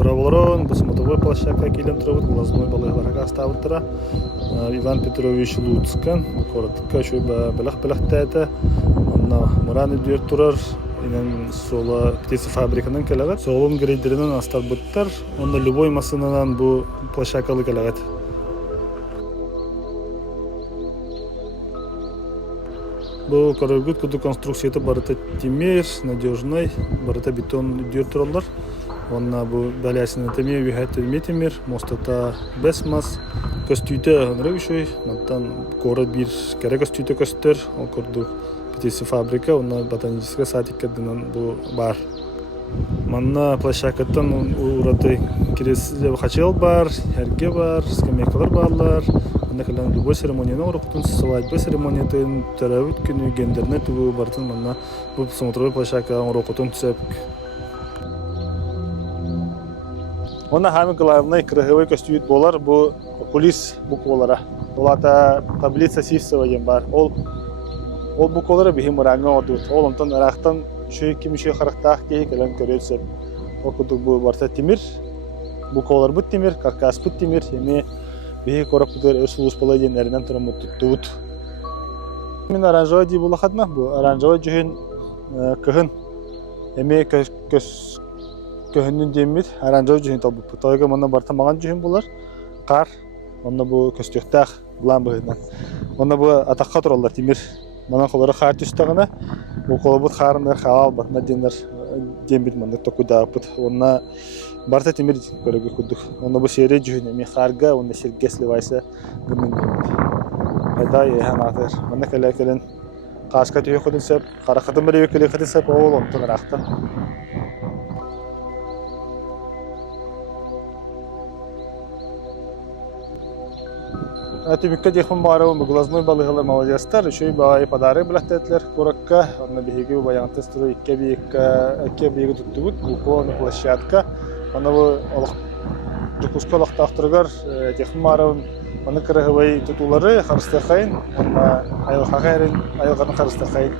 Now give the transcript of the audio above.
Здраволорон, посмотровой площадка килем травут, глазной балыгыларга ставыттыра. Иван Петрович Луцкан, коротко шөй балах тәті. Онна Муран үдер турар, инен сола птицефабриканын келегет. Солун грейдеринен астар бұттар, онда любой масынынан bu площадкалы келегет. Bu корогут kudu конструкцияты барыта темир, надежный, барыта бетон үдер туралар. Онна bu далясына теме вихат темир, мостата бесмас, костюйте нрегшой, наттан город бир кере костюйте костер, ол корду птицефабрика, онна ботаническая садиккадынан bu бар. Манна площадкаттан ураты киресиле хачел бар, herge бар, скамейкалар барлар. Анда калан любой церемонияны орукутун, свадьба церемонияты төрөбүт күнү гендерне тубу бартын манна bu смотровой площадка орукутун түсөп. Онна хами главный крыговой костюм болар, bu кулис буквалара. Олата таблица Сивцева ден бар. Ол буквалары бихим муранга одут. Ол онтан арактан кимиши характах ки келен көрөсөп. Окудук bu барта темир. Буквалар бут темир, каркас бут темир, эми бихи корапутер өсүлүс болой ден эринен турамут туттут. Мен оранжевый ди булахатма, bu оранжевый жүйүн кыгын. Эми көһүнүн демит оранжевый жүйүн табып. Тойга мына барта маган жүйүн булар. Кар, онна bu көстүктах булан быгынан. Онна bu атакка туралар темир. Мана колору хар түстөгөнө, bu колобут харындар халал батна дендер дембит мында токуда пут. Онна барта темир көрөгө кудук. Онна bu сере жүйүн эми харга, онна сергге сливайса гүмүн. Кайда яханатыр. Мына келен каска түйө кудусап, каракатын бери өкөлө кудусап, ол онтон рахта. Тümükке дехун барабы глазной балыгылар молодецтер, үшөй баай подарок билеттер коракка, онна биһиги баягынты строй икке биеге туттубут, буквально площадка. Аны бу жукуска лактактыргар дехун барабы аны кырыгыбай тутулары харыстахайн, онна айылгарын харыстахайн.